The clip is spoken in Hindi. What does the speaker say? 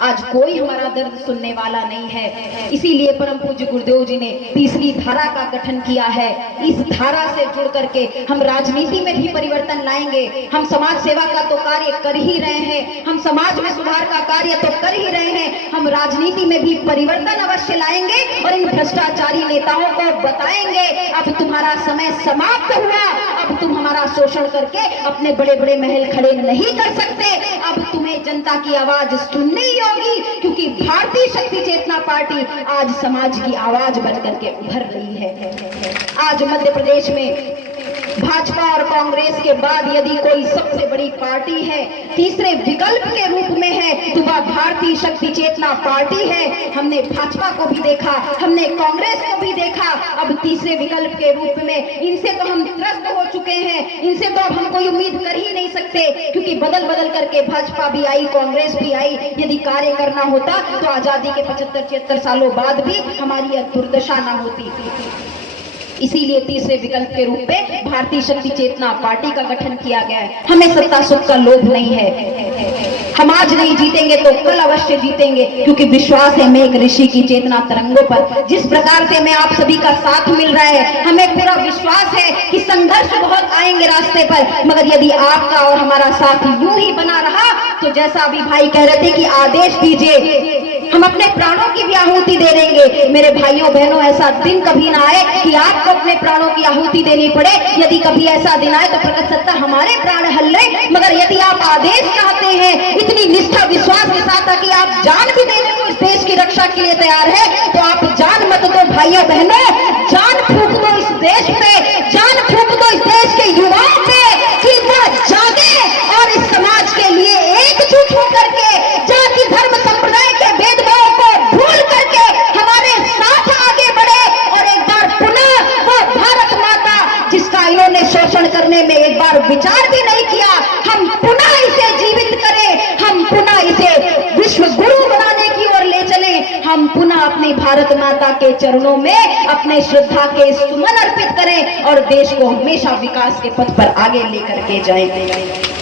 आज कोई हमारा दर्द सुनने वाला नहीं है। इसीलिए परम पूज्य गुरुदेव जी ने तीसरी धारा का गठन किया है। इस धारा से जुड़ करके हम राजनीति में भी परिवर्तन लाएंगे। हम समाज सेवा का तो कार्य कर ही रहे हैं, हम समाज में सुधार का कार्य तो कर ही रहे हैं, हम राजनीति में भी परिवर्तन अवश्य लाएंगे और इन भ्रष्टाचारी नेताओं को बताएंगे अब तुम्हारा समय समाप्त हुआ, अब तुम हमारा शोषण करके अपने बड़े बड़े महल खड़े नहीं कर सकते, अब तुम्हें जनता की आवाज सुननी ही होगी, क्योंकि भारतीय शक्ति चेतना पार्टी आज समाज की आवाज बनकर के उभर रही है। आज मध्य प्रदेश में भाजपा और कांग्रेस के बाद यदि कोई सबसे बड़ी पार्टी है, तीसरे विकल्प के रूप में है, तो वह भारतीय शक्ति चेतना पार्टी है। हमने भाजपा को भी देखा, हमने कांग्रेस को भी देखा, अब तीसरे विकल्प के रूप में इनसे तो हम त्रस्त हो चुके हैं, इनसे तो अब हम कोई उम्मीद कर ही नहीं सकते, क्योंकि बदल बदल करके भाजपा भी आई, कांग्रेस भी आई। यदि कार्य करना होता तो आजादी के 75-76 सालों बाद भी हमारी यह दुर्दशा न होती। इसीलिए तीसरे विकल्प के रूप में भारतीय शक्ति चेतना पार्टी का गठन किया गया है। हमें सत्ता सुख का लोभ नहीं है, हम आज नहीं जीतेंगे तो कल अवश्य जीतेंगे, क्योंकि विश्वास है मेघ ऋषि की चेतना तरंगों पर। जिस प्रकार से हमें आप सभी का साथ मिल रहा है, हमें पूरा विश्वास है कि संघर्ष बहुत आएंगे रास्ते पर, मगर यदि आपका और हमारा साथ यूं ही बना रहा तो जैसा अभी भाई कह रहे थे कि आदेश दीजिए, हम अपने प्राणों की भी आहुति दे देंगे। मेरे भाइयों बहनों, ऐसा दिन कभी ना आए कि आपको अपने प्राणों की आहुति देनी पड़े। यदि कभी ऐसा दिन आए तो प्रकट सत्ता हमारे प्राण हल्ले, मगर यदि आप आदेश चाहते हैं इतनी निष्ठा विश्वास के साथ कि आप जान भी देने को इस देश की रक्षा के लिए तैयार है, तो आप जान मत दो भाइयों बहनों, जान फूंक दो इस देश पे, जान फूंक दो इस देश के युवाओं पे कि वह जागे और इस समाज के लिए एकजुट होकर के जाति धर्म संप्रदाय के भेदभाव को भूल करके हमारे साथ आगे बढ़े और एक बार पुनः वो भारत माता जिसका इन्होंने शोषण करने में एक बार विचार भी नहीं किया, हम पुनः इसे जीवित करें, हम पुनः इसे विश्व गुरु बनाने की ओर ले चलें, हम पुनः अपनी भारत माता के चरणों में अपने श्रद्धा के सुमन अर्पित करें और देश को हमेशा विकास के पथ पर आगे लेकर के जाएं।